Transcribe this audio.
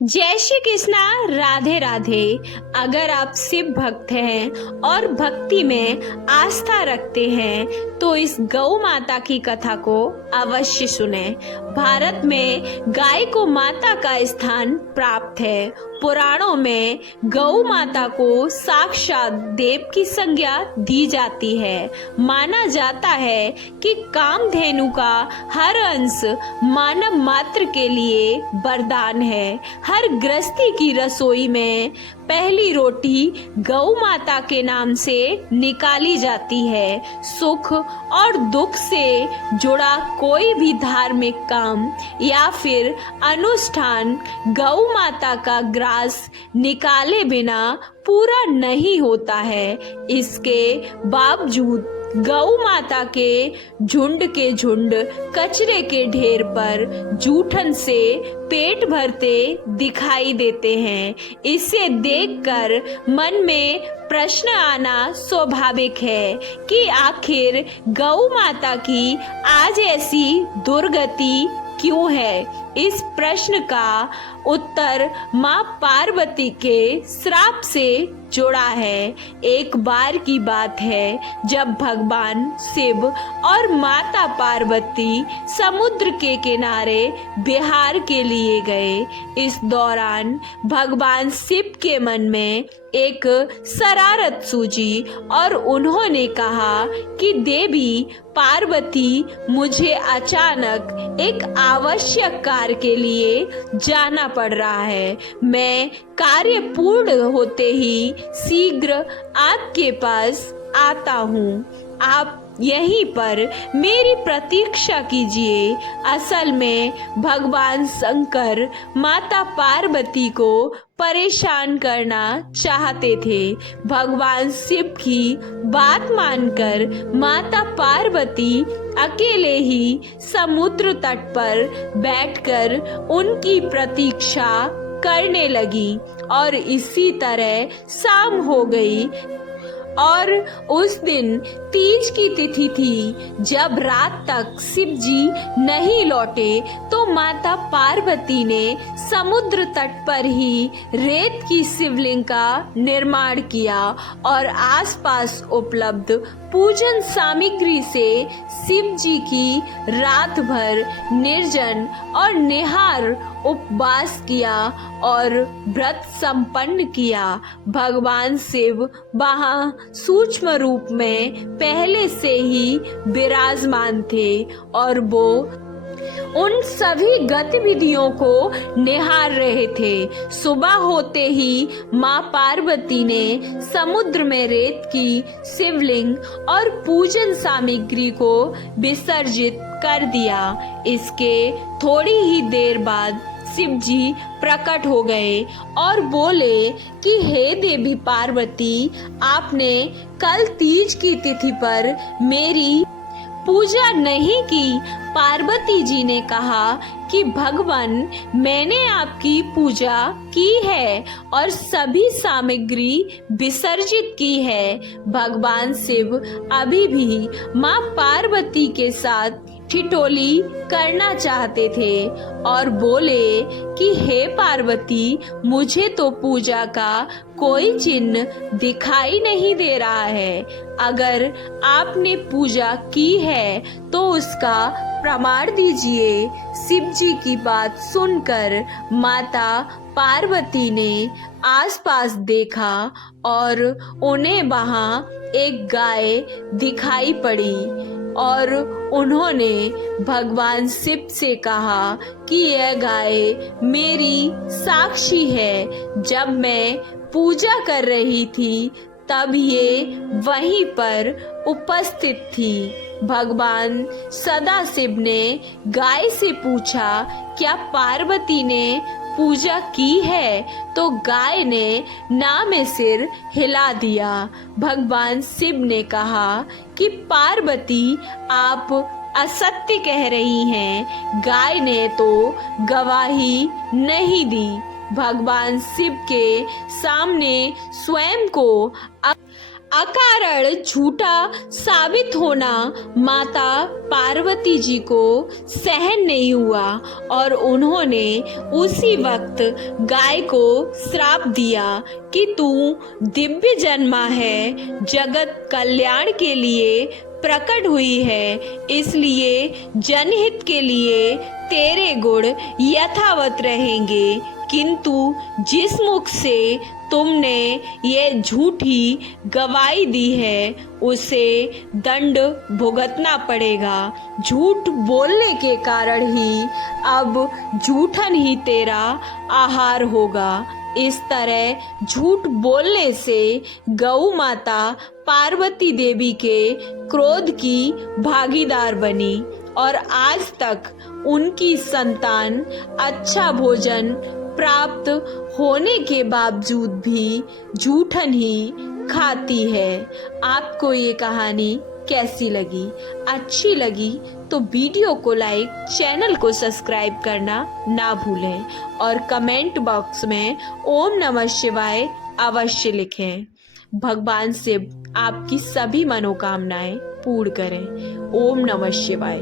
जय श्री कृष्णा, राधे राधे। अगर आप शिव भक्त हैं और भक्ति में आस्था रखते हैं तो इस गौ माता की कथा को अवश्य सुने। भारत में गाय को माता का स्थान प्राप्त है। पुराणों में गौ माता को साक्षात देव की संज्ञा दी जाती है। माना जाता है कि कामधेनु का हर अंश मानव मात्र के लिए वरदान है। हर गृहस्थी की रसोई में पहली रोटी गौ माता के नाम से निकाली जाती है। सुख और दुख से जुड़ा कोई भी धार्मिक काम या फिर अनुष्ठान गौ माता का ग्रास निकाले बिना पूरा नहीं होता है। इसके बावजूद गौ माता के झुंड कचरे के ढेर पर जूठन से पेट भरते दिखाई देते हैं। इसे देखकर मन में प्रश्न आना स्वाभाविक है कि आखिर गौ माता की आज ऐसी दुर्गति क्यों है। इस प्रश्न का उत्तर माँ पार्वती के श्राप से जुड़ा है। एक बार की बात है जब भगवान शिव और माता पार्वती समुद्र के किनारे विहार के लिए गए। इस दौरान भगवान शिव के मन में एक शरारत सूझी और उन्होंने कहा कि देवी पार्वती, मुझे अचानक एक आवश्यक कार्य के लिए जाना पड़ रहा है। मैं कार्य पूर्ण होते ही शीघ्र आपके पास आता हूँ। आप यहीं पर मेरी प्रतीक्षा कीजिए। असल में भगवान शंकर माता पार्वती को परेशान करना चाहते थे। भगवान शिव की बात मानकर माता पार्वती अकेले ही समुद्र तट पर बैठकर उनकी प्रतीक्षा करने लगी और इसी तरह शाम हो गई। और उस दिन तीज की तिथि थी। जब रात तक शिव जी नहीं लौटे तो माता पार्वती ने समुद्र तट पर ही रेत की शिवलिंग का निर्माण किया और आसपास उपलब्ध पूजन सामग्री से शिव जी की रात भर निर्जन और निहार उपवास किया और व्रत संपन्न किया। भगवान शिव वहाँ सूक्ष्म रूप में पहले से ही विराजमान थे और वो उन सभी गतिविधियों को निहार रहे थे। सुबह होते ही माँ पार्वती ने समुद्र में रेत की शिवलिंग और पूजन सामग्री को विसर्जित कर दिया। इसके थोड़ी ही देर बाद शिव जी प्रकट हो गए और बोले कि हे देवी पार्वती, आपने कल तीज की तिथि पर मेरी पूजा नहीं की। पार्वती जी ने कहा कि भगवान, मैंने आपकी पूजा की है और सभी सामग्री विसर्जित की है। भगवान शिव अभी भी माँ पार्वती के साथ ठिठोली करना चाहते थे और बोले कि हे पार्वती, मुझे तो पूजा का कोई चिन्ह दिखाई नहीं दे रहा है। अगर आपने पूजा की है तो उसका प्रमाण दीजिए। शिव जी की बात सुनकर माता पार्वती ने आसपास देखा और उन्हें वहाँ एक गाय दिखाई पड़ी और उन्होंने भगवान शिव से कहा कि यह गाय मेरी साक्षी है। जब मैं पूजा कर रही थी तब ये वहीं पर उपस्थित थी। भगवान सदाशिव ने गाय से पूछा, क्या पार्वती ने पूजा की है? तो गाय ने ना में सिर हिला दिया। भगवान शिव ने कहा कि पार्वती, आप असत्य कह रही हैं। गाय ने तो गवाही नहीं दी। भगवान शिव के सामने स्वयं को अकारण झूठा साबित होना माता पार्वती जी को सहन नहीं हुआ और उन्होंने उसी वक्त गाय को श्राप दिया कि तू दिव्य जन्मा है, जगत कल्याण के लिए प्रकट हुई है, इसलिए जनहित के लिए तेरे गुण यथावत रहेंगे, किंतु जिस मुख से तुमने ये झूठी गवाही दी है उसे दंड भुगतना पड़ेगा। झूठ बोलने के कारण ही अब झूठन ही तेरा आहार होगा। इस तरह झूठ बोलने से गौ माता पार्वती देवी के क्रोध की भागीदार बनी और आज तक उनकी संतान अच्छा भोजन प्राप्त होने के बावजूद भी झूठन ही खाती है। आपको ये कहानी कैसी लगी? अच्छी लगी तो वीडियो को लाइक, चैनल को सब्सक्राइब करना ना भूलें और कमेंट बॉक्स में ओम नमः शिवाय अवश्य लिखें। भगवान से आपकी सभी मनोकामनाएं पूर्ण करें। ओम नमः शिवाय।